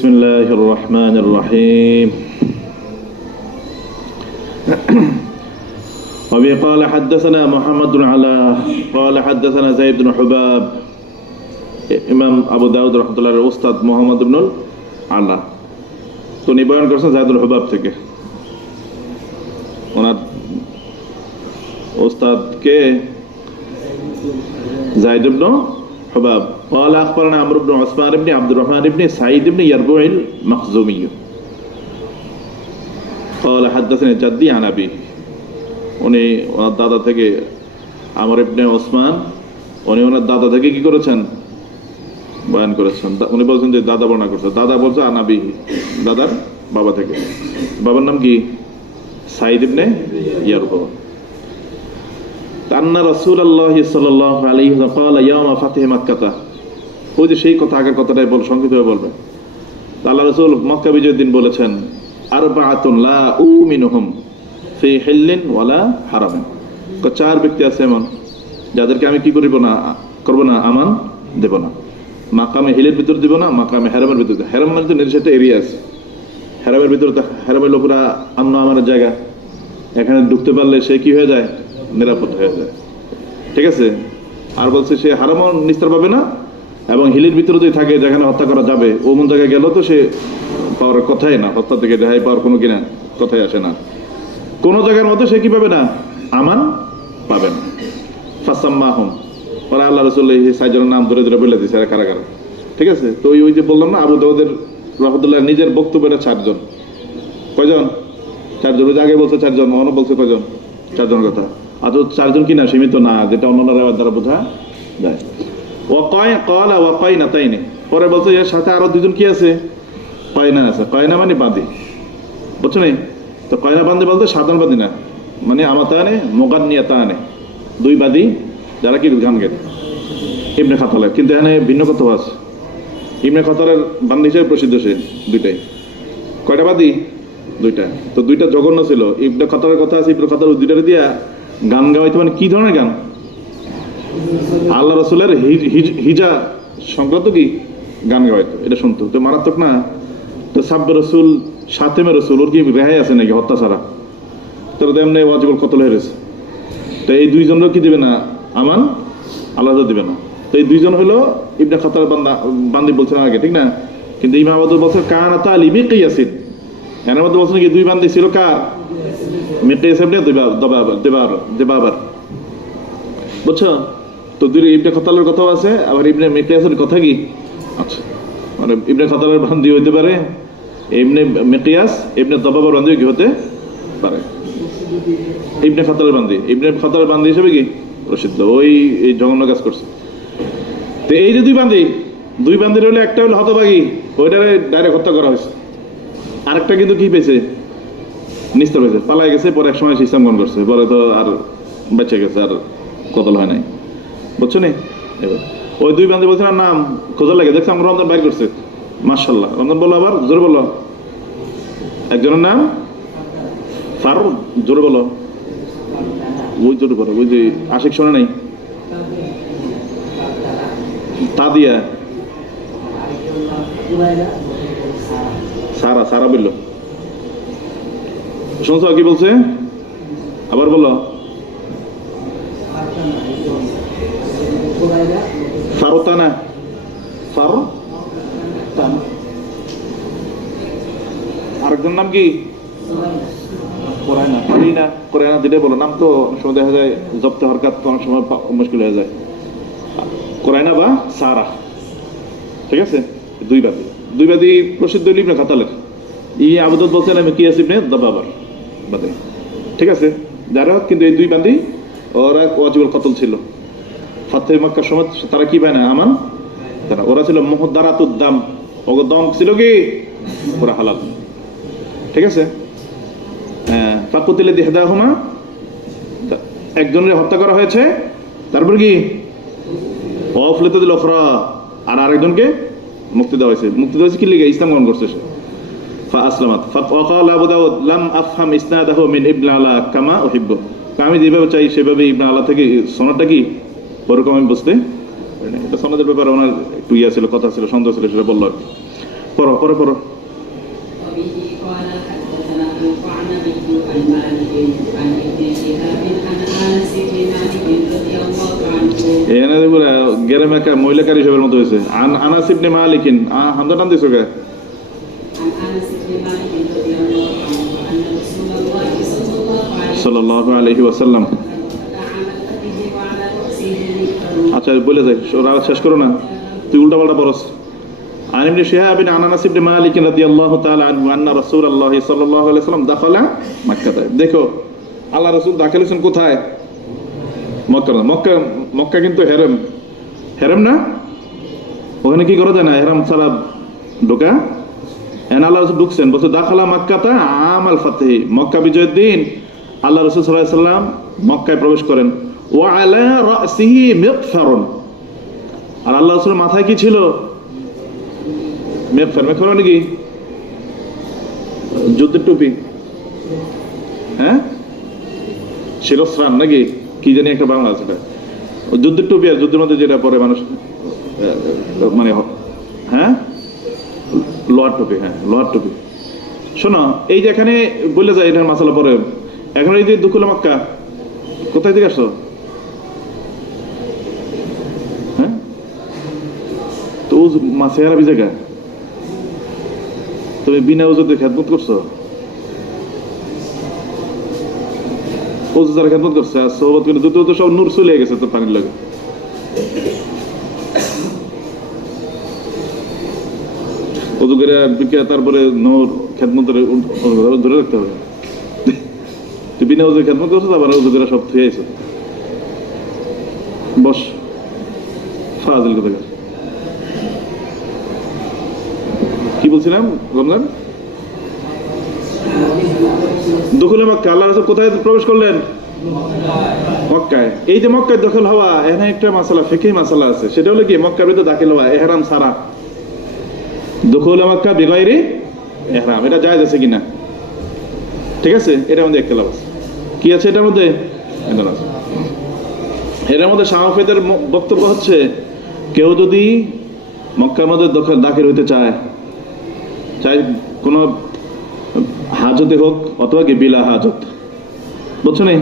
بسم الله الرحمن الرحيم وبه قال حدثنا محمد بن علاء قال حدثنا زيد بن حباب ইমাম আবু দাউদ রাহমাতুল্লাহর উস্তাদ মুহাম্মদ ইবনুল আলা তো উনি বয়ান করেছেন যায়েদ বিন হুবাব থেকে। ওনার উস্তাদ কে? যায়েদ ইবনে হুবাব। قال اخبرنا عمرو بن عثمان بن عبد الرحمن بن سعيد بن يربوع المخزومي قال حدثني جدي عن ابي উনি ওনার দাদা থেকে আমর ইবনে ওসমান উনি ওনার দাদা থেকে কি করেছেন? বয়ান করেছেন। উনি বলছেন যে দাদা বর্ণনা করছে, দাদা বলছে আনাবি, দাদার বাবা থেকে। বাবার নাম কি? সাইদ ইবনে ইয়ারবু। আন্না রাসূলুল্লাহ সাল্লাল্লাহু আলাইহি ওয়া সাল্লাম ক্বালা ইয়াওমা ফাতহি মক্কাহ। ওই যে সেই কথা, আগের কথাটাই বল, সংক্ষিপ্তভাবে বলবেন। আল্লাহ রাসূল মক্কা বিজয়ের দিন বলেছেন আরবাআতুন লা উমিনুহুম ফি হিল্লিন ওয়ালা হারামিন। চার ব্যক্তি আছে এমন যাদেরকে আমি কি করব না, আমান দেব না। মাকামে হিলের ভিতর দিব না, মাকামে হেরামের ভিতর। হেরাম মানে তো নির্দিষ্ট এরিয়া আছে, হেরামের ভিতর। হেরামের লোকেরা অন্য আমার জায়গা, এখানে ঢুকতে পারলে সে কি হয়ে যায়? নিরাপদ হয়ে যায়। ঠিক আছে। আর বলছে সে হারামও নিস্তার পাবে না, এবং হিলের ভিতরে যদি থাকে যেখানে হত্যা করা যাবে, ওমন জায়গায় গেল তো সে পাওয়ার কথাই না, হত্যা থেকে রেহাই পাওয়ার কোনো কিনা কথাই আসে না। কোন জায়গার মধ্যে সে কি পাবে না? আমান পাবে না। ফাসাম্মাহুম, ওরা আল্লাহ রাসূল এই সাইজনের নাম ধরে ধরে বলে দিয়েছে কারা কারা। ঠিক আছে। তো ওই যে বললাম না, আবু দাউদের রাহমাতুল্লাহ নিজের বক্তব্যটা 4 জন। কয়জন? 4 জন। আগে বলছে 4 জন, মনে বলছে কয়জন? 4 জনের কথা। আর 4 জন কিনা সীমিত না, যেটা অন্যান্য রাওয়াত দ্বারা বোঝা যায়। ক্বালা ওয়াকাইনাতাইনি, পরে বলছে এর সাথে আরো 2 জন কি আছে? কায়না আছে। কায়না মানে বাদী, বুঝছো না? তো কয়না বান্দি বলতে সাধারণ বাদী না, মানে আমাতানে মুগান্নিয়াতানে, 2 বাদী যারা কি গান গেত। ইবনে খাতালের কিন্তু এখানে ভিন্ন কথা আছে। ইবনে খাতালের বান্দি হিসেবে প্রসিদ্ধ সে 2টাই। কয়টা বাদী? 2টা। তো 2টা জঘন্য ছিল। ইবনে খাতালের কথা আছে, ইবনে খাতাল 2টারে দিয়া গান গাওয়াইতে, মানে কি ধরনের গান? আল্লাহ রাসূলের হিজা সংক্রান্ত কি গান গাওয়াইতো, এটা শুনতো। তো মারাত্মক না? তো সাব্বে রসুল, সাতেমে রসুল, ওর কি রেহাই আছে নাকি হত্যা ছাড়া? তোরা তো এমনি ওয়াজিবুল কতল হয়ে গেছে। তো এই 2 জনের কি দিবে না? আমান আল্লাহ দিবে না। তো এই 2 জন হলো ইবনে খাতাল বান্দি বলছেন আগে, ঠিক না? কিন্তু ইমাম আবু দাউদ বলছেন কানাতা লিমিকিয়াসিন, এর মধ্যে বলছেন কি 2 বান্দি ছিল কার? মিকিয়াস ইবনে দিবাবার, বুঝছো? তো 2 ইবনে খাতালের কথাও আছে, আবার ইবনে মিকিয়াসের কথা কি? আচ্ছা, মানে ইবনে খাতালের বান্দি হইতে পারে, ইবনে মিকিয়াস ইবনে দাবাবার বান্দি কি হতে পারে। ইবনে খাতালের বান্দি হিসেবে কি প্রসিদ্ধ, ওই এই জঘন্য কাজ করছে। তো এই যে 2 বান্দির হলে একটা হলো হতভাগী, ওইটারে ডাইরেক্ট হত্যা করা হয়েছে। আরেকটা কিন্তু কি পেয়েছে? নিস্তার পেয়েছে, পালাই গেছে। পরে এক সময় ইসলাম গ্রহণ করছে, পরে তো আর বেঁচে গেছে, আর কতল হয় নাই, বুঝছো নি? এবার ওই 2 বান্দি বলছে নাম খোঁজা লাগে, দেখছে আমরা রমজান বাইর করছে, মাশাআল্লাহ। রমজান বললো, আবার জোরে বলো। একজনের নাম ফারুক, জোরে বলো। ওই জোরে বলো, ওই যে আশিক শোনে নাই? তাদিয়া, সারা বললো। শুনছো কি বলছে? আবার বলো। ফারুতানা, আরেকজন নাম কি? কোরআনা যেটাই বলো, নাম তো অনেক সময় দেখা যায় জব্দ হরকাত অনেক সময় মুশকিল হয়ে যায়। কোরআনা বা সারা, ঠিক আছে। 2 বাদী প্রসিদ্ধ ইবনে খাতালের। আবু দাউদ বলছেন আমি কি আসি ইবনে দাবাবার বাদে, ঠিক আছে। যারা কিন্তু এই 2 বাদী ওরা ওয়াজিবুল কতল ছিল। ফাতহে মক্কার সময় তারা কি পায় না? আমান। ওরা ছিল মুহদারাতুদ দাম, ওগো দম ছিল কি পুরা হালাল, ঠিক আছে। ফাকুতিলে দিহদাহুমা, একজনের হত্যা করা হয়েছে, তারপর কি অফলাতুল উখরা, আর আরেকজনকে মুক্তি দেওয়া হয়েছে কি লিগে? ইসলাম গ্রহণ করছে সে। ফাআসলামাত। ফাকালা আবু দাউদ লাম আফহাম ইসনাদাহু মিন ইবনে আলা কামা উহিব্বু, আমি যেভাবে চাই সেভাবে ইবনে আলা থেকে সনদটা কি ওরকম আমি বুঝতে। এটা সনদের ব্যাপারে ওনার একটু ছিল, কথা ছিল, সন্দেহ ছিল, সেটা বললো আর কি। পড়ো পরে পড়ো। وبه قال حدثنا القعنبي عن مالك عن ابن شهاب عن انس بن مالك رضي الله عنه এখানে দেখো গ্রামে একটা মহিলাকার হিসেবের মতো হয়েছে। আনাস ইবনে মালিকিন হামদা টান দিছো কে? عن انس بن مالك رضي الله عنه ان رسول الله صلى الله عليه وسلم সাল্লাল্লাহু আলাইহি ওয়াসাল্লাম। عمل به وعلى راسه ذكر আচ্ছা বলে যাই, রাত শেষ করো না, তুই উল্টা পাল্টা পড়স। عن ابن شهاب عن انس بن مالك رضي الله تعالى عنه ان رسول الله صلى الله عليه وسلم دخل مكة। দেখো আল্লাহ রাসূল দাখিল হয়েছেন কোথায়? মক্কা। মক্কা মক্কা কিন্তু হেরেম, হেরেম না? ওখানে কি করা যায় না? হেরাম ছাড়া ঢোকা। এন আল্লাহ রাসূল ঢুকছেন, বলছে দাখালা মাক্কাতা আমাল ফাতহি, মক্কা বিজয়ের দিন আল্লাহ রাসূল সাল্লাল্লাহু আলাইহি ওয়াসাল্লাম মক্কায় প্রবেশ করেন। ওয়া আলা রাসিহি মিগফারুন, আর আল্লাহ রাসূলের মাথায় কি ছিল? মেগফার। মেগফার মানে কি? যুদ্ধের টুপি, হ্যাঁ শিরস্ত্রাণ নাকি কি জানি একটা বাংলা আছে, যুদ্ধের টুপি। আর যুদ্ধের মধ্যে যেটা পরে মানুষ মানে, হ্যাঁ লোহার টুপি, হ্যাঁ লোহার টুপি। শোনো, এই যে এখানে বলে যায় এটার মাসালা পরে, এখন এই যে দুকুল মক্কা কোথায় থেকে আসছো? হ্যাঁ তো মাসে আরবি জায়গা, তুমি বিনা ওজুতে খেদমত করছো? ওজু যারা খেদমত করছে আর সোহবত করে দুটো তো সব নূর চলে গেছে তো পানির লাগে। ওজু করে তারপরে নূর খেদমত ধরে রাখতে হবে। তুই বিনা ওজু খেদমত করছো, আবার ওজু করে সব থুয়ে আইছো। বস ফাজিল কথা। কি বলছিলাম রমজান? দখলে মক্কা, আল্লাহ রাসূল কোথায় প্রবেশ করলেন? মক্কায়। এই যে মক্কায় দখল হওয়া, এখানে একটা মাসালা, ফিকহি মাসালা আছে, সেটা হলো কি মক্কার ভিতরে দাখিল হওয়া ইহরাম ছাড়া। দখলে মক্কা বিগাইরি ইহরাম, এটা জায়েজ আছে কিনা? ঠিক আছে, এটার মধ্যে ইখতিলাফ আছে। কি আছে এটার মধ্যে? এটার মধ্যে শাফিঈদের বক্তব্য হচ্ছে, কেউ যদি মক্কার মধ্যে দাখিল হইতে চায়, চাই কোনো হাজতে হোক অথবা কি বিলা হাজত, বুঝছো নি?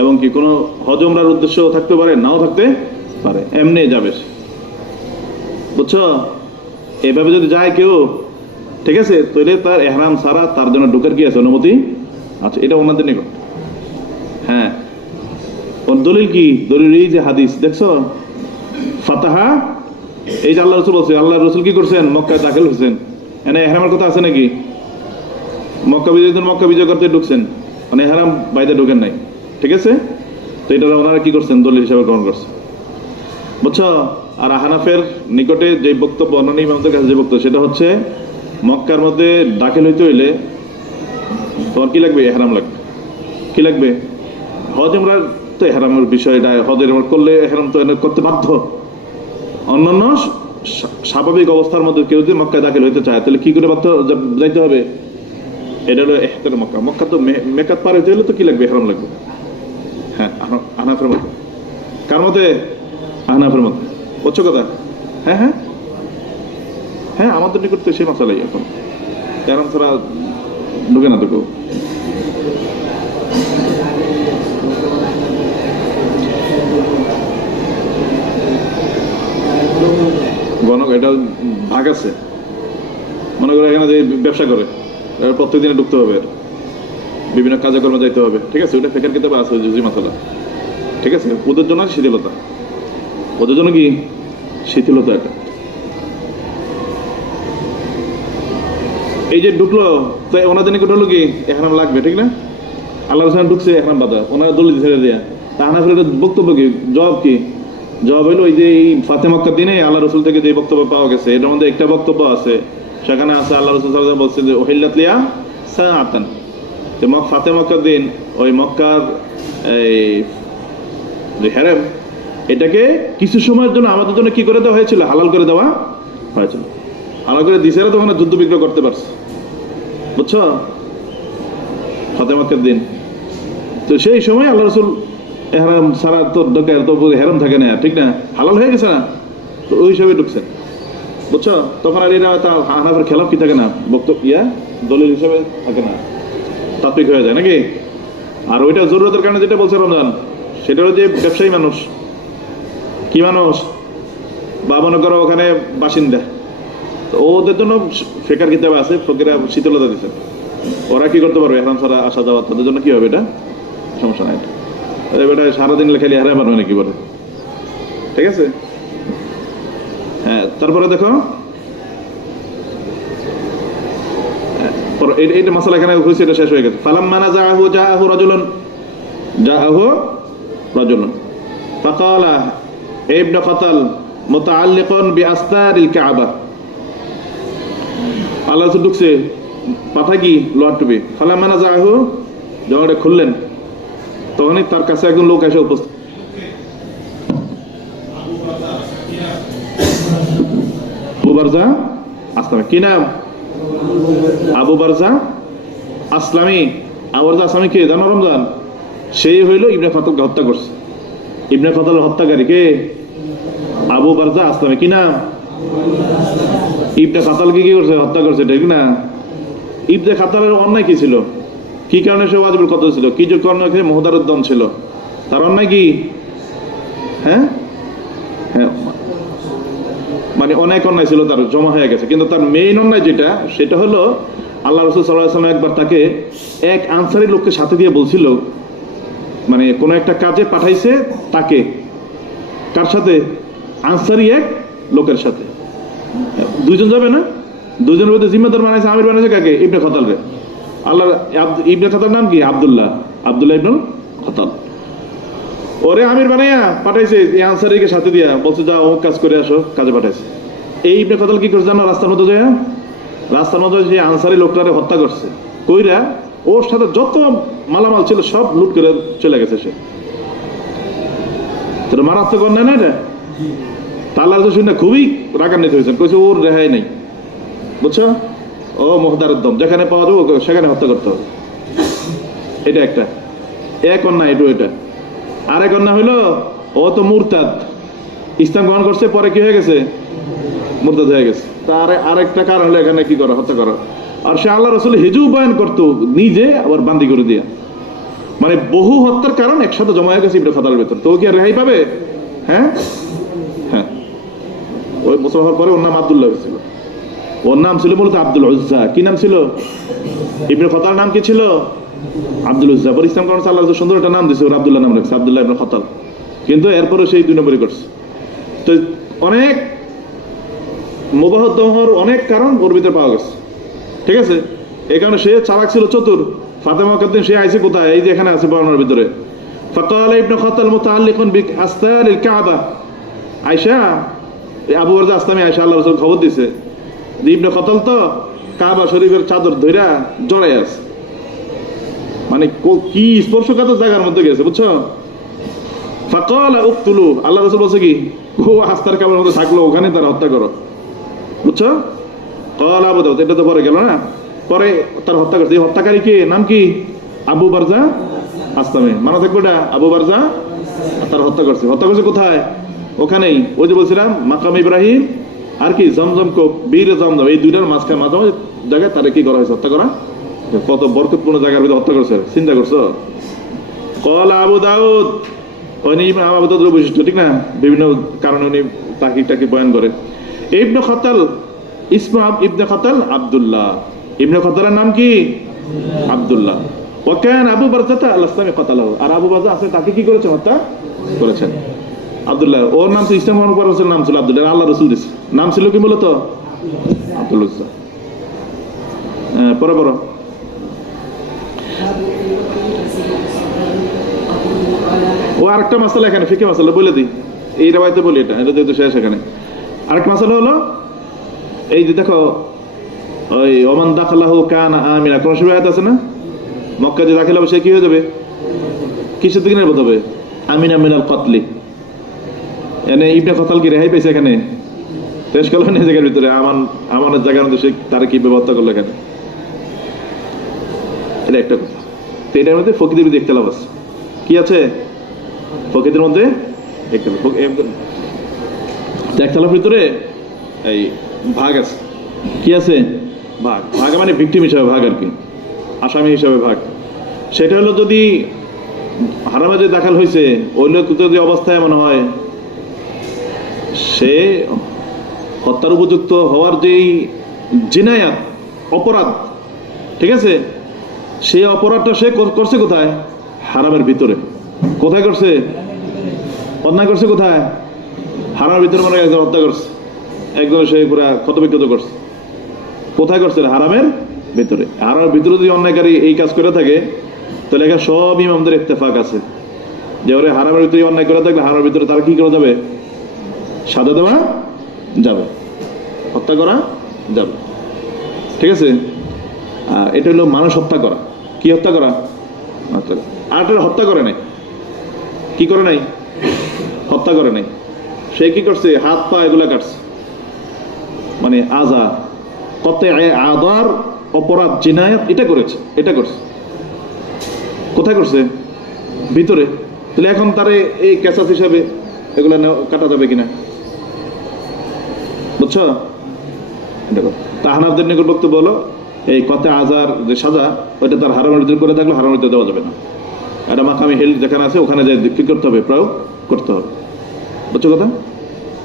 এবং কি কোনো হজ উমরার উদ্দেশ্য থাকতে পারে, নাও থাকতে পারে, এমনি যাবে, বুঝছো? এভাবে যদি যায় কেউ, ঠিক আছে, তাহলে তার ইহরাম ছাড়া তার জন্য ঢোকার কি আছে? অনুমতি আছে। এটা ওনাদের নিকট। হ্যাঁ, দলিল কি? দলিল এই যে হাদিস দেখছো, ফাতাহা, এই যে আল্লাহ রাসূল বলছে, আল্লাহ রাসূল কি করছেন? মক্কায় দাখিল হয়েছেন। এনে ইহরামের কথা আছে নাকি? মক্কা বিজয় করতে ঢুকছেন, মানে ইহরাম বাইরে ঢোকেন নাই, ঠিক আছে? তো এটা ওনারা কি করছেন? দলিল হিসাবে গ্রহণ করছে, বুঝছো? আর হানাফের নিকটে যে বক্তব্য, অন্যান্য ইমামদের কাছে যে বক্তব্য, সেটা হচ্ছে মক্কার মধ্যে দাখিল হইতে হইলে তোমার কি লাগবে? ইহরাম লাগবে। কি লাগবে? হজ উমরার তো ইহরামের বিষয়টা, হজের করলে ইহরাম তো করতে বাধ্য। অন্যান্য স্বাভাবিক অবস্থার মধ্যে কেউ যদি মক্কায় দাখিল হইতে চায়, তাহলে কি করে বাধ্য যাইতে হবে? এটা হলো ইহতিরাম মক্কা। মক্কা তো মেকাত পার হইতে হলে তো কি লাগবে? ইহরাম লাগবে। হ্যাঁ, আহনাফের মধ্যে। কার মতে? আহনাফের মধ্যে। বুঝছো কথা? হ্যাঁ হ্যাঁ হ্যাঁ, আমাদের নিকট তো সেই মাসালাই এখন, ইহরাম ছাড়া ঢুকে না তো কেউ। এটা ভাগ আছে, মনে করো এখানে যে ব্যবসা করে প্রত্যেক দিনে ঢুকতে হবে, বিভিন্ন কাজকর্মে যাইতে হবে, ঠিক আছে? ওটা ফেকার কিতাবে আছে, জুজি মাসালা, ঠিক আছে? ওদের জন্য শিথিলতা, ওদের জন্য কি শিথিলতা? এটা এই যে ঢুকলো, তো ওনাদের নিকট হলো কি ইহরাম লাগবে, ঠিক না? আল্লাহ রাসূল ঢুকছে, ইহরাম বাঁধা, ওনারা দলিল ছেড়ে দেয়া। তা হানাফির বক্তব্য কি? জবাব কি? জবাব হলো, ওই যে এই ফাতে মক্কার দিনে আল্লাহ রাসূল থেকে যে বক্তব্য পাওয়া গেছে, এটার মধ্যে একটা বক্তব্য আছে, সেখানে আছে আল্লাহ রাসূল সাল্লাল্লাহু আলাইহি ওয়াসাল্লাম বলছেন যে উহিল্লাত লিয়া সাআতান, যে ফাতে মক্কার দিন ওই মক্কার এই যে হেরেম, এটাকে কিছু সময়ের জন্য আমাদের জন্য কি করে দেওয়া হয়েছিল? হালাল করে দেওয়া হয়েছিল। হালাল করে দিছে, তখন যুদ্ধ বিগ্রহ করতে পারছে, বুঝছো? ফাতে মক্কার দিন, তো সেই সময় আল্লাহ রাসূল ইহরাম ছাড়া তো ঢোকার তো হেরাম থাকে না, ঠিক না? হালাল হয়ে গেছে না, তো ওই হিসাবে ঢুকছেন। বুঝছো? তখন আর এরা তা হানাফের খেলাফ কি থাকে না, বক্তব্য দলিল হিসেবে থাকে না, তাত্ত্বিক হয়ে যায় নাকি? আর ওইটা জরুরতের কারণে যেটা বলছে রমজান, সেটা হলো যে ব্যবসায়ী মানুষ, কি মানুষ, বা মনে করো ওখানে বাসিন্দা, তো ওদের জন্য ফেকার কিতাব আছে, ফকিরা শীতলতা দিচ্ছে, ওরা কি করতে পারবে এখন সারা আসা যাওয়া, তাদের জন্য কি হবে এটা, সমস্যা নাই। এটা সারাদিন খালি হারাই পারবে নাকি বলে, ঠিক আছে? হ্যাঁ, তারপরে দেখো এইটা মাসালা এখানে হয়েছে, এটা শেষ হয়ে গেছে। ফালাম্মা জাআহু রাজুলুন ফাকালা ইবনে খাতাল মুতাআল্লিকুন বিআস্তারিল কাবা। আল্লাহ রাসূল ঢুকছে, মাথা কি লোহার টুপি। ফালাম্মা জাআহু, যখন এটা খুললেন তখনই তার কাছে একজন লোক এসে উপস্থিত। আবু বারজা আসলামি, কি নাম? আবু বারজা আসলামি। আবু বারজা আসলামি কে জানো রমজান? সেই হইল ইবনে খাতালকে হত্যা করছে। ইবনে খাতালের হত্যাকারী কে? আবু বারজা আসলামি। কি নাম? ইবনে খাতালকে কি করছে? হত্যা করছে, ঠিক না? ইবনে খাতালের অন্যায় কি ছিল? কি কারণে সে ওয়াজিবুল কতল ছিল? কি যে কারণে মুহদারুদ্দম ছিল? তার অন্যায় কি? হ্যাঁ হ্যাঁ, মানে অনেক অন্যায় ছিল, তার জমা হয়ে গেছে। কিন্তু তার মেইন অন্যায় যেটা, সেটা হলো আল্লাহ রাসূল সাল্লাল্লাহু আলাইহি ওয়াসাল্লাম একবার তাকে এক আনসারী লোককে সাথে দিয়ে বলছিল, মানে কোন একটা কাজে পাঠাইছে তাকে, কার সাথে? আনসারী এক লোকের সাথে। দুইজন যাবে না, দুজনের মধ্যে জিম্মাদার বানাইছে, আমির বানাইছে কাকে? ইবনে খাতালকে। আল্লাহ ইবনে খাতাল নাম কি? আব্দুল্লাহ ইবনে খাতাল। ওরে আমির বানাইয়া পাঠাইছে, এই আনসারীকে সাথে দিয়া বলছে যা ও কাজ করে আসো, কাজে পাঠাইছে। এই ইবনে খাতাল কি করছে জানো? রাস্তার মধ্যে যায়, রাস্তার মধ্যে যে আনসারী লোকটারে হত্যা করছে, কইরা ওর সাথে যত মালামাল ছিল সব লুট করে চলে গেছে সে। তোর মারাত্মক অন্যায় না এটা? তাহলে শুনে খুবই রাগান্বিত হয়েছেন, কইছে ওর রেহাই নেই, বুঝছো? ও মুহদারুদ্দম, যেখানে পাওয়া যাবে সেখানে হত্যা করতে হবে। এটা একটা এক অন্যায়, এটা। আরেক অন্যায় হইলো ও তো মুরতাদ, ইসলাম গ্রহণ করছে, পরে কি হয়ে গেছে? মুরতাদ হয়ে গেছে। তার আরেকটা কারণ হলো এখানে কি করা, হত্যা করা। আর সে আল্লাহ রাসূল হিজু বয়ান করতো নিজে, আবার বান্দি করে দিয়া, মানে বহু হত্যার কারণ একসাথে জমা হয়ে গেছে ইবনে খাতালের ভেতর। তো কি আর রেহাই পাবে? হ্যাঁ হ্যাঁ, ওই মুসলমান হওয়ার পরে ওর নাম আব্দুল্লাহ ছিল। ওর নাম ছিল মূলত আব্দুল উজ্জা। কি নাম ছিল? ইবনে খাতাল নাম কি ছিল? আব্দুল উজ্জা। পরে ইসলাম গ্রহণ আল্লাহ সুন্দর একটা নাম দিয়েছে, ওর আব্দুল্লাহ নাম রাখছে, আব্দুল্লাহ ইবনে খাতাল। কিন্তু এরপরে সেই 2 নম্বরই করছে। তো অনেক মুবাহদ্দম হওয়ার অনেক কারণ ওর ভিতরে পাওয়া গেছে, ঠিক আছে? এই কারণে সে চালাক ছিল, চতুর। ফাতেমা কাদ্দিন সে আইছে কোথায়? এই যে এখানে আছে বর্ণনার ভিতরে। ফাকালা ইবনে খাতাল মুতাআল্লিকুন বিআস্তারিল কাবা। আয়েশা, আবু বারজা আসলামি আয়েশা আল্লাহ রাসূল খবর দিছে যে ইবনে খাতাল তো কাবা শরীফের চাদর ধইরা জড়াই আছে, মানে কি স্পর্শকাতর জায়গার মধ্যে গেছে, বুঝছো? ফাকালা উকতুলু, আল্লাহ রাসূল বলছে কি, ও আস্তার কাবার মধ্যে থাকলো, ওখানে তার হত্যা করো, বুঝছো? ক্বালা আবু দাউদ, এটা তো পরে গেল না, পরে তার হত্যা করছে। এই হত্যাকারী কে? নাম কি? আবু বারজা আসলামি। মানা থাকবে এটা, আবু বারজা তার হত্যা করছে। হত্যা করছে কোথায়? ওখানেই, ওই যে বলছিলাম মাকাম ইব্রাহিম আর কি জমজম কূপ, বীর জমজম, এই দুইটার মাঝখানে মাঝামাঝি জায়গায় তারে কি করা হয়েছে? হত্যা করা। কত বরকতপূর্ণ জায়গার ভিতরে হত্যা করছে, চিন্তা করছো? ক্বালা আবু দাউদ, উনি আবু দাউদের বৈশিষ্ট্য, ঠিক না? বিভিন্ন কারণে উনি তাকে বয়ান করে। ইবনে খাতাল ইসমা ইবনে খাতাল আব্দুল্লাহ। ইবনে খাতালের নাম কি? আব্দুল্লাহ। ওয়াকান আবু বারজা আল-আসলামি কাতালাহু। আর আবু বারজা আছে তাকে কি করেছেন? হত্যা করেছেন। আব্দুল্লাহ, ওর নাম তো ইসলাম গ্রহণ করার নাম ছিল আব্দুল্লাহ, আল্লাহ রাসূল দিয়েছে। নাম ছিল কি মূলত? আব্দুল্লাহ। পরে পড়ো। ও আরেকটা মাসালা এখানে, ফিকে মাসালা বলে দিই, এই রাবাইতে বলি, এটা তো শেষ। এখানে আরেকটা মাসালা হলো এই যে দেখো, ওই ওমান দাখালাহু কানা আমিনা, কোন সময় আয়াত আছে না, মক্কা যে দাখিল হবে সে কি হয়ে যাবে? কিসের দিকে নিরাপদ হবে? আমিনা মিনাল কতলি। এনে ইবনে খাতাল কি রেহাই পেয়েছে এখানে? শেষ করলো না জায়গার ভিতরে, আমানের জায়গার মধ্যে সে তারা কি ব্যবস্থা করলো এখানে? এটা একটা কথা। তো এটার মধ্যে ফকিদের দেখতে লাভ আছে, কি আছে ফকিদের মধ্যে? একতলাফের ভিতরে এই ভাগ আছে। কি আছে? ভাগ। ভাগ মানে ভিকটিম হিসাবে ভাগ আর কি, আসামি হিসাবে ভাগ। সেটা হলো যদি হারামে যে দাখিল হয়েছে ওই লোক যদি অবস্থায় এমন হয় সে হত্যার উপযুক্ত হওয়ার যেই জিনায়াত অপরাধ, ঠিক আছে, সেই অপরাধটা সে করছে কোথায়? হারামের ভিতরে। কোথায় করছে? অন্যায় করছে কোথায়? হারামের ভিতরে। মানে একজন হত্যা করছে, একজন সে পুরা ক্ষতবিক্ষত করছে। কোথায় করছে? হারামের ভিতরে। হারামের ভিতরে যদি অন্যায়কারী এই কাজ করে থাকে তাহলে এখানে সব ইমামদের ইত্তেফাক আছে যে ওরে হারামের ভিতরে অন্যায় করে থাকলে হারামের ভিতরে তার কি করা যাবে? সাজা দেওয়া যাবে, হত্যা করা যাবে, ঠিক আছে। এটা হলো মানুষ হত্যা করা। কি হত্যা করা? আর একটা হত্যা করে নাই। কি করে নাই? হত্যা করে নাই। সে কি করছে? হাত পা এগুলা কাটছে, মানে আজা কত আদার অপরাধ জিনায়াত এটা করেছে, এটা করছে। কোথায় করছে? ভিতরে। তাহলে এখন তারে এই কেসাস হিসাবে এগুলা কাটা যাবে কিনা? বুঝছো? দেখো তাহানাদের নিকট বক্তব্য বলো এই কত আজার যে সাজা ওইটা তার হারামের ভিতরে করে থাকলে হারামের ভিতরে দেওয়া যাবে না। এটা মাকামি হেল যেখানে আছে ওখানে যে কি করতে হবে? প্রয়োগ করতে হবে। বুঝছো কথা?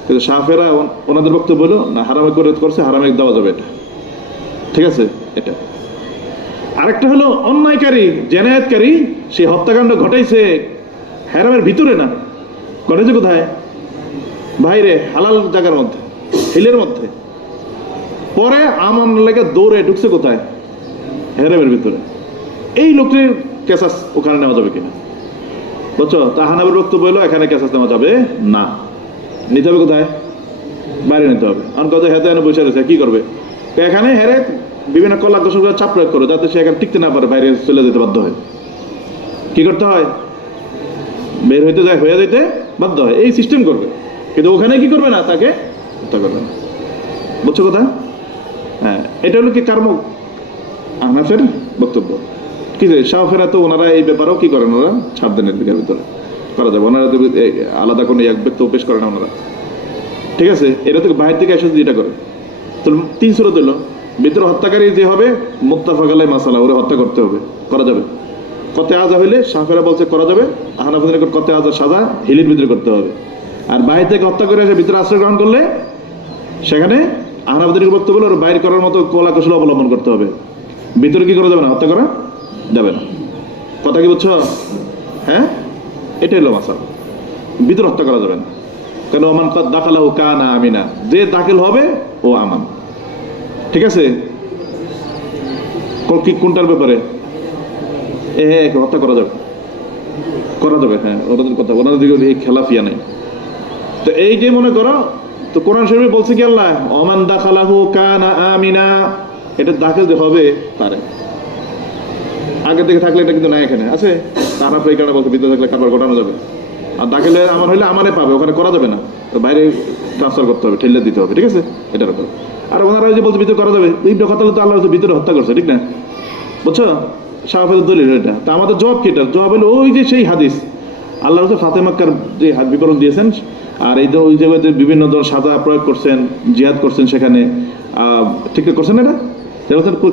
কিন্তু সাফেরা ওনাদের বক্তব্য বলো না, হারামে করে করছে, হারামে দেওয়া যাবে এটা, ঠিক আছে। এটা আরেকটা হলো অন্যায়কারী জেনায়েতকারী, সে হত্যাকাণ্ড ঘটাইছে হারামের ভিতরে না, ঘটেছে কোথায়? বাইরে হালাল জায়গার মধ্যে, হিলের মধ্যে। পরে আমান লেগে দৌড়ে ঢুকছে কোথায়? হারামের ভিতরে। এই লোকের কেসাস ওখানে নেওয়া যাবে কিনা? বুঝছো? তাহানাবের বক্তব্য হলো এখানে কেসাস নেওয়া যাবে না, নিতে হবে কোথায়? বাইরে নিতে হবে। কারণ কথা হেতে এনে বসে রয়েছে, কি করবে? এখানে হেরে বিভিন্ন কলা কৌশল চাপ প্রয়োগ করো যাতে সে এখানে টিকতে না পারে, বাইরে চলে যেতে বাধ্য হয়। কি করতে হয়? বের হইতে যায়, হয়ে যেতে বাধ্য হয়। এই সিস্টেম করবে, কিন্তু ওখানে কি করবে না, তাকে হত্যা করবে না। বুঝছো কথা? হ্যাঁ, এটা হলো কি কার্ম আহনাফের বক্তব্য। কি যে শাহফেরা তো ওনারা এই ব্যাপারেও কি করেন, ওরা ছাড় দেন এর দিকের ভিতরে করা যাবে। ওনারা তো আলাদা কোনো এক ব্যক্তি পেশ করে না ওনারা, ঠিক আছে। এটা তো বাইরে থেকে এসে যেটা করে তো 3 সূরা দিল ভিতরে হত্যাকারী যে হবে মুত্তাফাক আলাইহি মাসালা, ওরে হত্যা করতে হবে, করা যাবে। কতে আজা হইলে শাহফেরা বলছে করা যাবে, আহনাফের নিকট কতে আজা সাজা হিলির ভিতরে করতে হবে। আর বাইরে থেকে হত্যা করে এসে ভিতরে আশ্রয় গ্রহণ করলে সেখানে আহনাফের বক্তব্য বলে ওর বাইরে করার মতো কলা কৌশল অবলম্বন করতে হবে, ভিতরে কি করা যাবে না, হত্যা করা যাবে না। কথা কি বুঝছো? হ্যাঁ, এটাই হলো মাসালা। ভিতরে হত্যা করা যাবে না, কেন? ওমান কাদ দাখালাহু কানা আমিনা, যে দাখিল হবে ও আমান, ঠিক আছে। কোনটার ব্যাপারে? হত্যা করা যাবে, করা যাবে। হ্যাঁ, ওনাদের কথা, ওনাদের দিকে এই খেলাফিয়া নেই। তো এই যে মনে করো, তো কোরআন শরীফে বলছে কি আল্লাহ, ওমান দাখালাহু কানা আমিনা, এটা দাখিল যে হবে তারে। আগে থেকে থাকলে এটা কিন্তু নাই, এখানে আছে। তারা এই কারণে বলছে ভিতরে থাকলে কারবার ঘটানো যাবে। আর দাখিল আমার হইলে আমারে পাবে, ওখানে করা যাবে না, বাইরে ট্রান্সফার করতে হবে, ঠেলে দিতে হবে, ঠিক আছে। এটার ব্যাপার। আর ওনারা যে বলছে ভিতরে করা যাবে, এই কথা তো আল্লাহ ভিতরে হত্যা করছে, ঠিক না? বুঝছো? শাহফেদের দলিল এটা। তা আমাদের জবাব কি? এটা জবাব হলো ওই যে সেই হাদিস আল্লাহ রসুল ফাতেমাক্কার যে বিবরণ দিয়েছেন, আর এই ওই জায়গাতে বিভিন্ন ধরনের সাজা প্রয়োগ করছেন, জিহাদ করছেন, সেখানে ঠিক করছেন এটা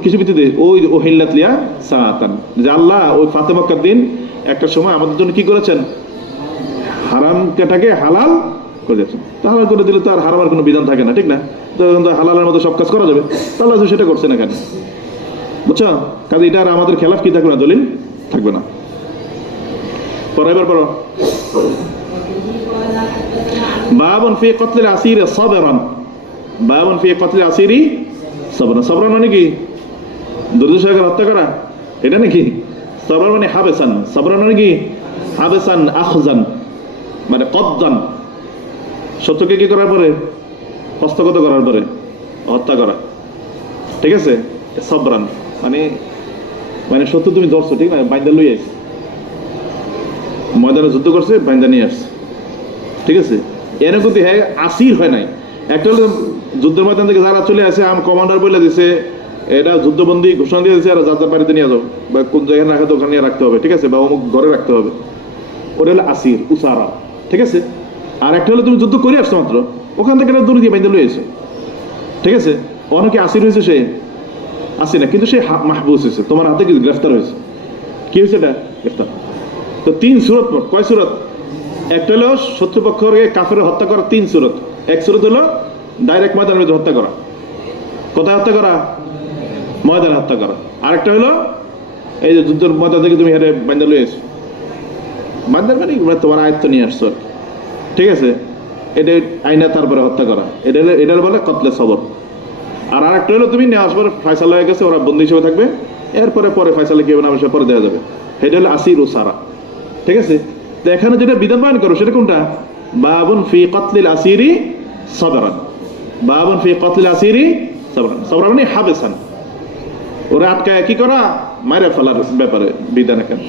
কিছু ভিত্তিতে ওই ওহিল্লাতলিয়া সাআতান, যে আল্লাহ ওই ফাতেমাক্কার দিন একটা সময় আমাদের জন্য কি করেছেন, হারামটাকে হালাল করে দিয়েছেন। তা হালাল করে দিলে তো আর হারামের কোনো বিধান থাকে না, ঠিক না? তো হালালের মতো সব কাজ করা যাবে, আল্লাহ সেটা করছেন এখানে। বুঝছো? কাজে এটা আর আমাদের খেলাফ কি থাকবে না, দলিল থাকবে না। পড়াইবার পড়ো। বাবুন ফি কতলিল আসির সাবরান, বাবুন ফি কতলিল আসিরি সাবরান। সাবরান মানে কি? দুর্দশাকে হত্যা করা, এটা নাকি? সাবরান মানে হাবেসান। সাবরান মানে কি? হাবেসান আখজান, মানে কদ্দান, শত্রুকে কি করার পরে, হস্তগত করার পরে হত্যা করা, ঠিক আছে। সাবরান মানে মানে শত্রু তুমি ধরছো, ঠিক না, বাইন্দা লই আইস, ময়দানে যুদ্ধ করছে, বাইন্দা নিয়ে আসছে, ঠিক আছে। এনে কিন্তু হ্যাঁ আসির হয় নাই। একটা হলো যুদ্ধের ময়দান থেকে যারা চলে আসে, কমান্ডার বলে দিছে এটা যুদ্ধবন্দী ঘোষণা দিয়ে দিচ্ছে, আর যার বাড়িতে নিয়ে যাও, বা কোন জায়গায় রাখা তো ওখানে নিয়ে রাখতে হবে, ঠিক আছে, বা অমুক ঘরে রাখতে হবে, ওটা হলো আসির উসারা, ঠিক আছে। আর একটা হলো তুমি যুদ্ধ করে আসছো মাত্র, ওখান থেকে দূরে দিয়ে বাইন্দা লই আসো, ঠিক আছে, অনেকে আসির হয়েছে, সে আসি না, কিন্তু সে মাহবুস হয়েছে, তোমার হাতে কিছু গ্রেফতার হয়েছে। কি হয়েছে এটা? গ্রেফতার। তো 3 সুরত মোট। কয় সুরত? একটা হলো শত্রুপক্ষকে কাফের হত্যা করা 3 সুরত। এক সুরত হলো ডাইরেক্ট ময়দানের মধ্যে হত্যা করা। কোথায় হত্যা করা? ময়দানে হত্যা করা। আরেকটা হলো এই যে যুদ্ধের ময়দান থেকে তুমি হেরে বান্দা লয়ে এসো, বান্দা মানে তোমার আয়ত্ত নিয়ে আসছো আর কি। ঠিক আছে, এটা আইনা তারপরে হত্যা করা, এটার বলে কতলে সবর। আর আরেকটা হলো তুমি নেওয়ার পরে ফয়সালা হয়ে গেছে, ওরা বন্দী হিসেবে থাকবে, এরপরে ফয়সালা কি হবে না পরে দেওয়া যাবে, এটা হলো আসির ও সারা। ঠিক আছে, তো এখানে যেটা বিধান পালন করো সেটা কোনটা? বাবুন ফি কতলিল আসিরি সবরান। বাবুন ফি কতলিল আসিরি সবরান। সবরান মানে হাবেসান, ওরা আটকায় কি করা? মাইরে ফেলার ব্যাপারে বিধান। এখানে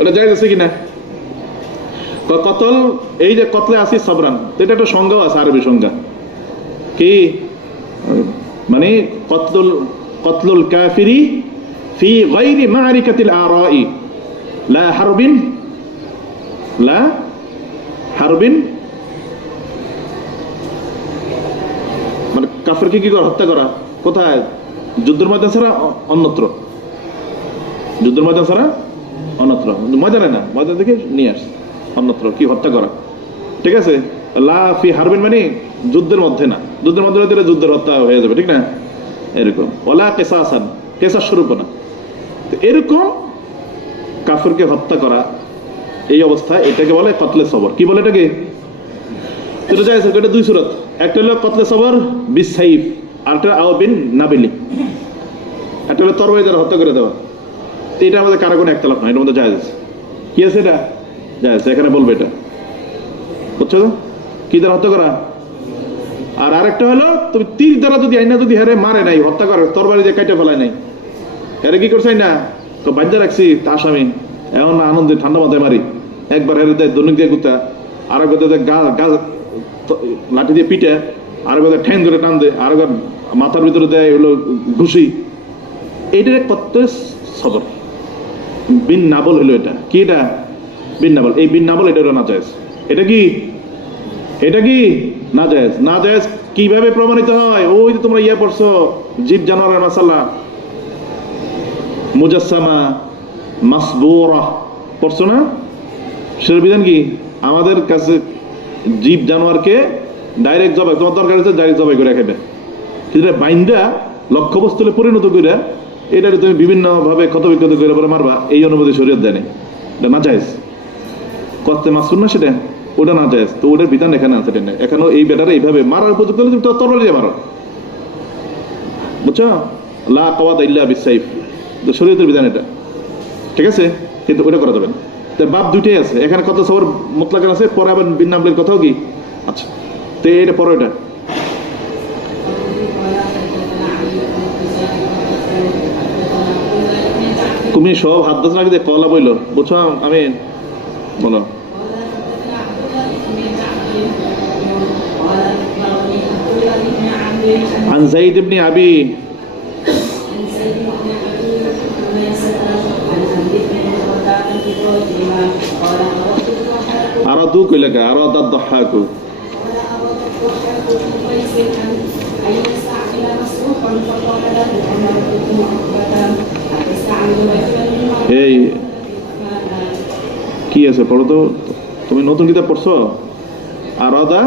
ওটা জায়েজ আছে কিনা? কতল, এই যে কতলে আসি সবরান, এটা একটা সংজ্ঞাও আছে, আরবি সংজ্ঞা কি? মানে কতলুল কাফিরি ফি গায়রি মারিকাতিল আরাই লা হারবিন মানে কাফেরকে কি করা? হত্যা করা। কোথায়? যুদ্ধের ময়দান ছাড়া অন্যত্র। যুদ্ধের ময়দান ছাড়া অন্যত্র, ময়দানে না, ময়দান থেকে নিয়ে আস অন্যত্র কি হত্যা করা। ঠিক আছে, লা ফি হারবিন মানে যুদ্ধের মধ্যে না, যুদ্ধের মধ্যে হলে যুদ্ধের হত্যা হয়ে যাবে, ঠিক না? এরকম ওলা কেসাসান, কেসাস স্বরূপ না। এরকম কাফেরকে হত্যা করা এই অবস্থায় এটাকে বলে কতলে সবর। কি বলে এটাকে? এটা যায় এটা 2 সুরত। একটা হলো কতলে সবর বিসাইফ, আরেকটা আও বিন নাবিলি। একটা হলো তরবারি দ্বারা হত্যা করে দেওয়া। এটা আমাদের কারো কোনো একতলাপ নয়, এটার মধ্যে জায়েজ আছে। কি আছে? এটা জায়েজ, এখানে বলবে এটা, বুঝছো তো? কি দ্বারা হত্যা করা? আর আরেকটা হলো তুমি তীর দ্বারা যদি আইনা যদি হেরে মারে নাই, হত্যা করে, তরবারি দিয়ে কাটে ফেলায় নাই, হেরে কি করছে না তো বাধ্য রাখছি আসামি, এখন আনন্দে ঠান্ডা মাথায় মারি, একবার হেরে দেয় দৈনিক দিয়ে গুতা, আর একবার দেয় গা লাঠি দিয়ে পিটে, আর একবার ঠ্যাং ধরে টান দেয়, আর একবার মাথার ভিতরে দেয় হলো ঘুষি। এইটার কত সবর বিন নাবল হলো। এটা কি? এটা বিন নাবল। এই বিন নাবল এটা না জায়েজ। এটা কি? এটা কি না জায়েজ? না জায়েজ কিভাবে প্রমাণিত হয়? ওই যে তোমরা ইয়া পড়ছো জীব জানোয়ারের মাসালা, মুজাসসামা মাসবুরা পড়ছো না? সেটার বিধান কি? আমাদের কাছে জীব জানোয়ারকে ডাইরেক্ট জবাই, তোমার দরকার হচ্ছে ডাইরেক্ট জবাই করে খেবে, কিন্তু বাইন্দা লক্ষ্যবস্তুলে পরিণত করে এটা তুমি বিভিন্ন ভাবে ক্ষত বিক্ষত করে পরে মারবা, এই অনুমতি শরীয়ত দেয় নাই। এটা না জায়েজ। কস্তে মাসুন না সেটা, ওটা না জায়েজ। তো ওটার বিধান এখানে আছে না। এখানেও এই বেটারে এইভাবে মারার উপযুক্ত হলে তুমি তরবারি দিয়ে মারো, বুঝছো? লা কাওয়াত ইল্লা বিসাইফ, তো শরীয়তের বিধান এটা। ঠিক আছে, কিন্তু ওটা করা যাবে না। বাপ দুইটাই আছে এখানে, কত সবর মুতলাকের আছে, পরে আবার বিন নাবলের কথাও কি? আচ্ছা, তো এটা পরে এটা তুমি সব হাত দাস রাখি কলা বইল, বুঝছো? আমি বলো عن زيد بن أبي أرادوك لك أراد الضحاك এই কি আছে পড়ো তো, তুমি নতুন কিতাব পড়ছো? আরাদা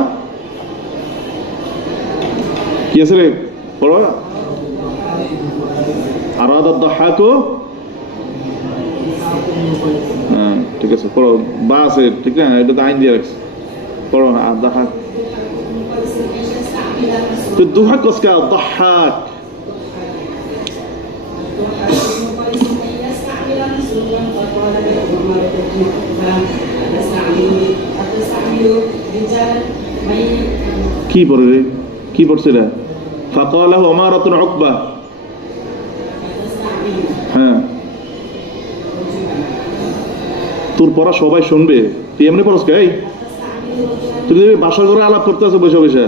কি আছে রে? পড়ো আরাদা দাহাকু। হ্যাঁ ঠিক আছে, পড়ো। বা আছে ঠিক না? এটা তো আইন দিয়ে রাখছে, পড়ো দাহাক। তো দুহাক কসকা দাহাক কি পড়ে রে? কি পড়ছে রে? ফাকালাহু উমারাতুন উকবা। হ্যাঁ, তোর পড়া সবাই শুনবে, তুই এমনি পড়স কে? তুই বাসার ঘরে আলাপ করতে আছো বসে বসে।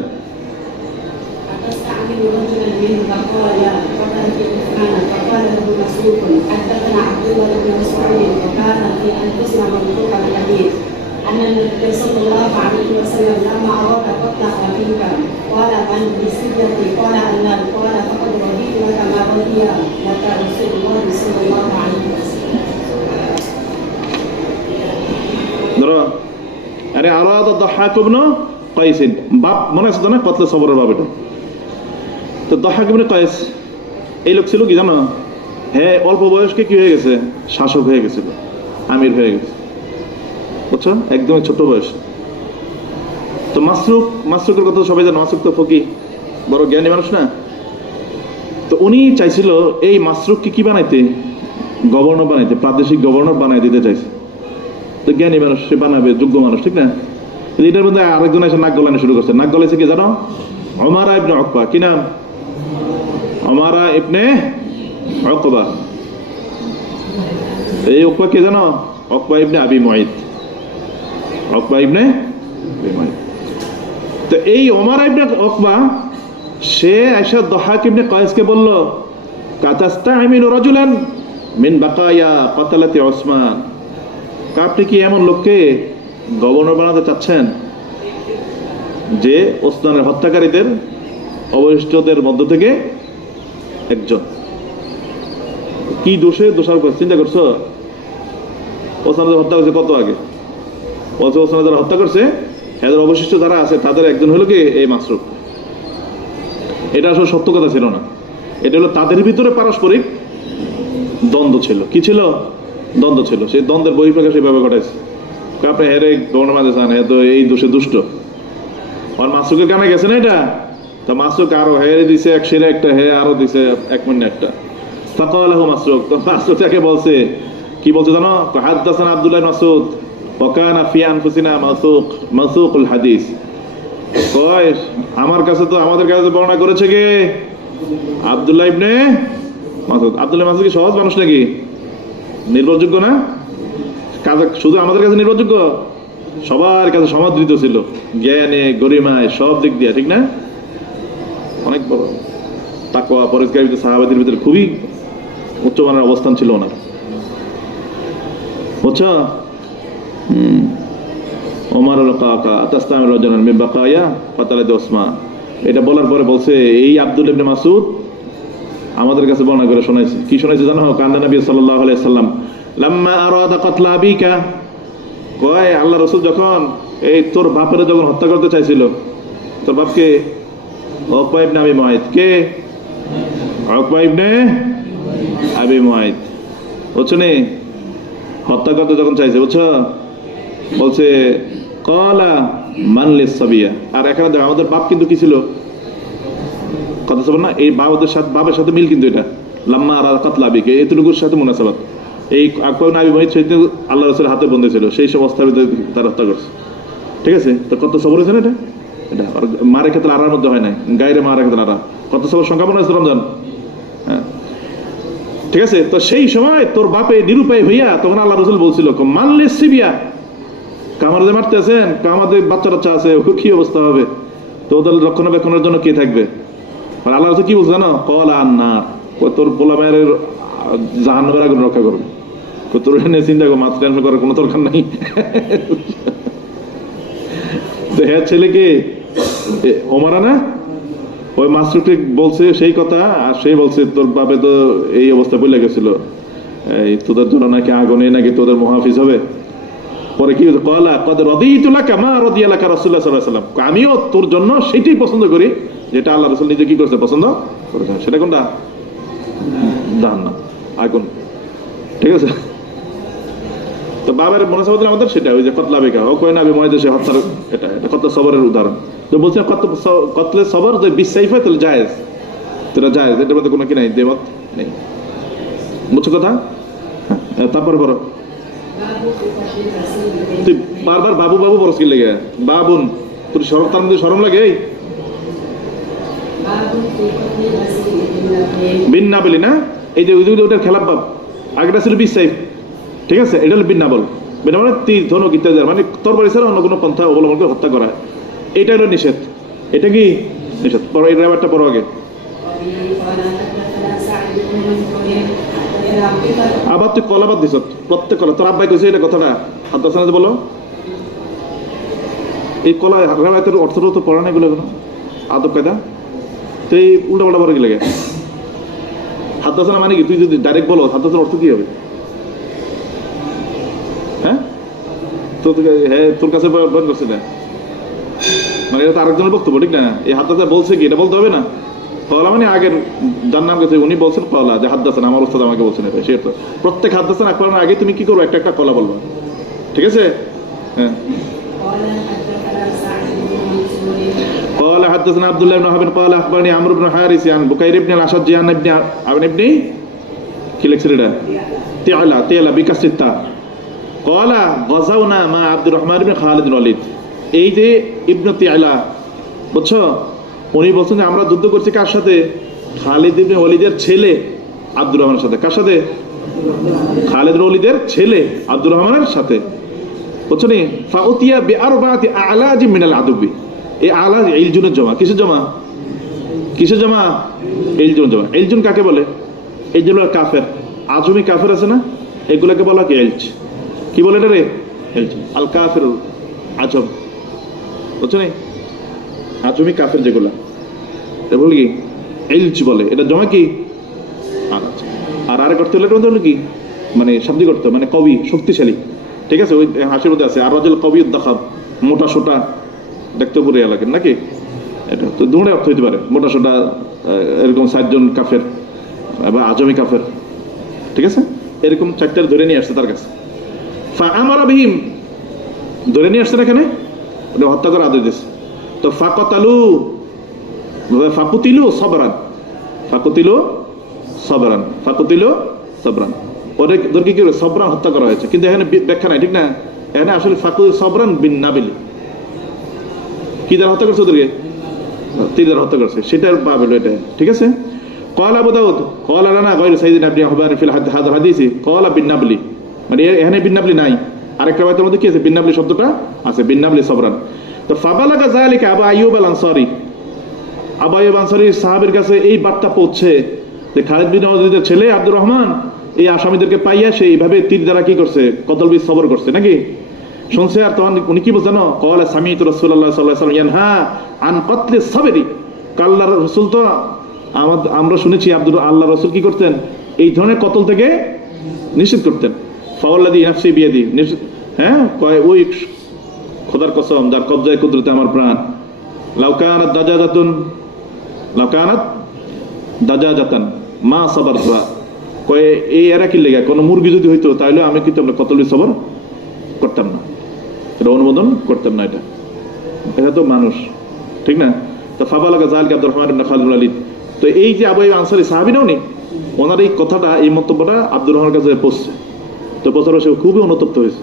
أن النبي صلى الله عليه وسلم لما أراد قتل أخيك قال من بالسدة قال النار قال فقد رضيت لك ما رضي لك رسول الله صلى الله عليه وسلم. ধরো আরে আরাদ দাহাক ইবনে কাইস বাপ মনে আছে তো না কতলে সবরের বাপ এটা তো দাহাক ইবনে কাইস এই লোক ছিল কি জানো হ্যাঁ অল্প বয়সকে কি হয়ে গেছে শাসক হয়ে গেছিল আমির হয়ে গেছে বুঝছো একদমই ছোট বয়স তো মাসরুকের কথা সবাই জানো মাসরুক তো ফকি বড় জ্ঞানী মানুষ না তো উনি চাইছিল এই মাসরুককে কি বানাইতে গভর্নর বানাইতে প্রাদেশিক গভর্নর বানাই দিতে চাইছে তো জ্ঞানী মানুষ সে বানাবে যোগ্য মানুষ ঠিক না এটার মধ্যে আরেকজন এসে নাক গলানো শুরু করছে নাক গলাইছে কি জানো ওমারা ইবনে উকবা কি নাম ওমারা ইবনে উকবা এই উকবা কে জানো উকবা ইবনে আবি মুঈত উকবা ইবনে আবি মুঈত তো এই ওমারা ইবনে উকবা সে আয়েশা দাহাক ইবনে কায়েসকে বলল কাতাস্তামিনু রাজুলান মিন বাকায়া কাতালাতি উসমান আপনি কি এমন লোককে গভর্নর বানাতে চাচ্ছেন যে ওসমানের হত্যাকারীদের অবশিষ্টদের মধ্য থেকে একজন কি দোষে দোষারোপ করে চিন্তা করছো ওসমানের হত্যা করছে কত আগে ওসমানের যারা হত্যা করছে এদের অবশিষ্ট যারা আছে তাদের একজন হলো কি এই মাসরুক এটা আসলে সত্য কথা ছিল না এটা হলো তাদের ভিতরে পারস্পরিক দ্বন্দ্ব ছিল কি ছিল দ্বন্দ্ব ছিল সেই দ্বন্দ্বের বহিঃপ্রকাশ এইভাবে ঘটাইছে আপনি হেরে গভর্নর মাঝে চান এত এই দোষে দুষ্ট আর মাসুকের কানে গেছে না এটা তো মাসুক আরো হেরে দিছে এক সেরে একটা হে আরো দিছে এক মিনিট একটা ফাকালাহু মাসরুক তো মাসরুক তাকে বলছে কি বলছে জানো হাদাসানা আব্দুল্লাহ মাসউদ ওয়া কানা ফি আনফুসিনা মাসুকুল হাদিস কয় আমার কাছে তো আমাদের কাছে বর্ণনা করেছে কে আব্দুল্লাহ ইবনে মাসউদ আব্দুল্লাহ মাসউদ কি সহজ মানুষ নাকি নির্ভরযোগ্য না কাজে শুধু আমাদের কাছে নির্ভরযোগ্য সবার কাছে সমাদৃত ছিল জ্ঞানে গরিমায় সব দিক দিয়ে ঠিক না অনেক বড় তাকওয়া পরেজগারিত সাহাবাদের ভিতরে খুবই উচ্চমানের অবস্থান ছিল ওনার বুঝছো ওমর আল কাকা তাস্তামির রাজুলান মিন বাকায়া কাতালাতি উসমান এটা বলার পরে বলছে এই আব্দুল ইবনে মাসউদ আমাদের কাছে বর্ণনা করে শোনাইছে কি শোনাইছে জানো কান্দা নবী সাল্লাল্লাহু আলাইহি সাল্লাম লাম্মা আরাদা কাতলা আবিকা কয় আল্লাহ রাসূল যখন এই তোর বাপের যখন হত্যা করতে চাইছিল তোর বাপকে উকবা ইবনে আবি মুঈত কে উকবা ইবনে আবি মুঈত বুঝছো নি হত্যা করতে যখন চাইছে বুঝছো বলছে ক্বালা মান লিসাবিয়া আর এখানে দেখো আমাদের বাপ কিন্তু কি ছিল কথা বল না এই বাবার সাথে মিল কিন্তু এটা লাম্মা আর কাতলা আবিকে এতটুকুর সাথে মুনাসাবাত এই আকবর নাবি মহিত সৈন্য আল্লাহ রাসূলের হাতে বন্দী ছিল সেই সব অবস্থার ভিতরে তার হত্যা করছে ঠিক আছে তো কত সবর হয়েছে না এটা এটা আর মারে ক্ষেত্রে আড়ার মধ্যে হয় নাই গায়ের মারা ক্ষেত্রে আড়া কত সবর সংখ্যা মনে হয়েছে রমজান হ্যাঁ ঠিক আছে তো সেই সময় তোর বাপে নিরুপায় হইয়া তখন আল্লাহ রাসূল বলছিল মানলে সিবিয়া কামার যে মারতে আছেন আমাদের বাচ্চা টাচ্চা আছে কি অবস্থা হবে তো ওদের রক্ষণাবেক্ষণের জন্য কে থাকবে আর আল্লাহ রাসূল কি বলছে জানো ক্বালা আন্নার তোর পোলা মায়ের জাহান্নামের আগুন রক্ষা করবে তোর নিয়ে চিন্তা করো মাছ টেনশন করার কোনো দরকার নাই তো হ্যাঁ ছেলেকে ওমারা না ওই মাস্টারকে বলছে সেই কথা আর সেই বলছে তোর বাপে তো এই অবস্থা বলে গেছিল এই তোদের জন্য নাকি আগুনে নাকি তোদের মুহাফিজ হবে পরে কি ক্বালা কদ রাদিতু লাকা মা রাদিয়া লাকা রাসূলুল্লাহ সাল্লাল্লাহু আলাইহি ওয়াসাল্লাম আমিও তোর জন্য সেটাই পছন্দ করি যেটা আল্লাহ রাসূল নিজে কি করছে পছন্দ করেছেন সেটা কোনটা জাহান্নাম আগুন ঠিক আছে তো বাবার মুনাসাবাত আমাদের সেটা ওই যে কতলা বেকা ও কয় না আমি ময়দা সে হত্যার এটা এটা কত সবরের উদাহরণ তো বলছে কতলে সবর যে বিসাইফা তাহলে জায়েজ তোরা জায়েজ এটার মধ্যে কোনো কি নাই দেমত নেই বুঝছো কথা হ্যাঁ তারপরে বড় তুই বারবার বাবু বাবু বরস কি লেগে বাবুন তোর শরম তার মধ্যে শরম লাগে বিন্না বলি না এই যে ওটার খেলাপ বাপ আগেটা ছিল বিসাইফ ঠিক আছে এটা হলো বিন্নাবল বিন্নাবল তীর ধনুক ইত্যাদি মানে তরবারি ছাড়া অন্য কোনো পন্থা অবলম্বন করে হত্যা করা এটা হলো নিষেধ এটা কি নিষেধ পরে এই ব্যাপারটা পড়ো আগে আবার তুই কলাবাদ দিছ প্রত্যেক কলা তোর আব্বাই কইছে এটা কথাটা হাদাসানা বলো এই কলা রেওয়ায়তের অর্থটা তো পড়া নাই বলে কোনো আদব কায়দা, তো এই উল্টা পাল্টা পরে গেলে হাদ্দাসানা মানে কি? তুই যদি ডাইরেক্ট বলো হাদ্দাসানার অর্থ কি হবে? হ্যাঁ হ্যাঁ তোর কাছে বয়ান করছে না, মানে এটা তো আরেকজনের বক্তব্য, ঠিক না? এই হাদ্দাসা বলছে কি এটা বলতে হবে না? কলা মানে আগের যার নাম গেছে উনি বলছেন কলা, যে হাদ্দাসানা আমার ওস্তাদ আমাকে বলছেন এটা, সে তো প্রত্যেক হাদ্দাসানা পড়ানোর আগে তুমি কি করবো? একটা একটা কলা বলবা, ঠিক আছে? হ্যাঁ। قال حدثنا عبد الله بن وهب قال اخبرني عمرو بن حارث عن بكير بن الاشج عن ابن কি লেখছে এটা? তিআলা বিকাসিতা قال غزونا مع عبد الرحمن بن خالد بن الوليد। এই যে ইবনে তিআলা, বুঝছো, উনি বলছেন যে আমরা যুদ্ধ করছি কার সাথে? খালিদ ইবনে ওয়ালিদের ছেলে আব্দুর রহমানের সাথে। কার সাথে? খালিদ ইবনে ওয়ালিদের ছেলে আব্দুর রহমানের সাথে, বুঝছো নি? ফাউতিয়া বিআরবাতি আলাজি মিনাল আদবি। এই আলা ইলজুনের জমা, কিসের জমা? কিসের জমা? ইলজুন জমা। ইলজুন কাকে বলে? ইলজুন কাফের, আজমি কাফের আছে না, এগুলোকে বলা কি? ইলজ। কি বলে এটা রে? ইলজ। আল কাফির আজম, বুঝছো নি? আজমি কাফের যেগুলা এটা বলে কি? ইলজ বলে। এটা জমা কি? আচ্ছা। আর আরেক অর্থ হলো কি? মানে শাব্দিক অর্থ, মানে কবি, শক্তিশালী, ঠিক আছে? ওই হাসির মধ্যে আছে আর রাজুল কবি উদ্দাখাব, মোটা সোটা দেখতে পুরে এলাকের নাকি? এটা তো দুটো অর্থ হইতে পারে, মোটা সোটা এরকম 7 জন কাফের বা আজমি কাফের, ঠিক আছে? এরকম 4টা ধরে নিয়ে আসছে তার কাছে। ফাআমারা বিহিম, ধরে নিয়ে আসছে এখানে, ওটা হত্যা করে আদেশ দিয়েছে। তো ফাকুতিলু সবরান, ওদেরকে কি সবরান হত্যা করা হয়েছে, কিন্তু এখানে ব্যাখ্যা নাই, ঠিক না? এখানে আসলে সবরান বিন নাবিলি, কি দ্বারা হত্যা করছে ওদেরকে? তীর দ্বারা হত্যা করছে, সেটার পাবে এটা, ঠিক আছে? قال ابو داود قال لنا غير سيدنا ابن حبان في هذا الحديث قال بالنبل, মানে এখানে বিন নাবলি নাই, আরেকটা বায়তের মধ্যে কি আছে? বিন নাবলি শব্দটা আছে, বিন নাবলি সবরান। তো ফাবালাগা যালিকা আবু আইয়ুব আল আনসারী, আবু আইয়ুব আনসারী সাহাবীর কাছে এই বার্তা পৌঁছে যে খালিদ বিন ওয়ালিদের ছেলে আব্দুর রহমান এই আসামিদেরকে পাইয়া সে এইভাবে তীর দ্বারা কি করছে? কতলবিদ সবর করছে নাকি? শুনছে। আর তখন উনি কি বলছেন? ক্বালা সামিতু রাসূলুল্লাহ সাল্লাল্লাহু আলাইহি ওয়াসাল্লাম ইয়ানহা আন কতলি সাবরি, আল্লাহর রাসূল তো আমরা শুনেছি আল্লাহ রাসূল কি করতেন? এই ধরনের কতল থেকে নিষেধ করতেন। ফাওয়াল্লাযী নাফসি বিয়াদি, হ্যাঁ কয় ওই খোদার কসম যার কবজায় কুদরতে আমার প্রাণ, লাউ কানাত দাজাজাতান মা সাবাররা, কয় এই এরা কি লেগে কোনো মুরগি যদি হইতো তাহলে আমি কিন্তু আমরা কতলবি সবর করতাম না, এটা অনুমোদন করতাম না, এটা তো মানুষ, ঠিক না? তো ফাবালাগা যালিকা আব্দুর রহমান ইবনে খালিদ ওয়ালিদ, তো এই যে আবু আইয়ুব আনসারী সাহাবী নাও নি, ওনার এই কথাটা, এই মন্তব্যটা আব্দুর রহমানের কাছে পৌঁছছে। তো পৌঁছার সে খুবই অনুতপ্ত হয়েছে।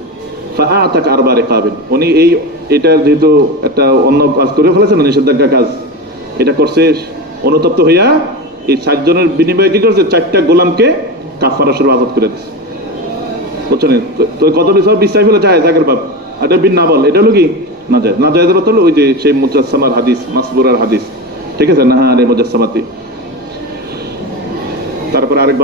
ফাআতাক আরবা রিকাবিন, উনি এটা যেহেতু একটা অন্য কাজ করে ফেলেছে না, নিষেধাজ্ঞা কাজ, এটা করছে, অনুতপ্ত হইয়া এই 7 জনের বিনিময়ে কি করছে? 4টা গোলামকে কাফারা স্বরূপ আযাদ করে দিয়েছে, বুঝছেন? তো কত বিষয় বিশ্বাস হলে যায় জাগের বাপ, এটা বিন নাবল, এটা হলো কি না যায়, না যায় হলো ওই যে সেই মুজাসসামার হাদিস, মাসবুরার হাদিস, ঠিক আছে? না হ্যাঁ মুজাসসামাতি। তারপর আরেক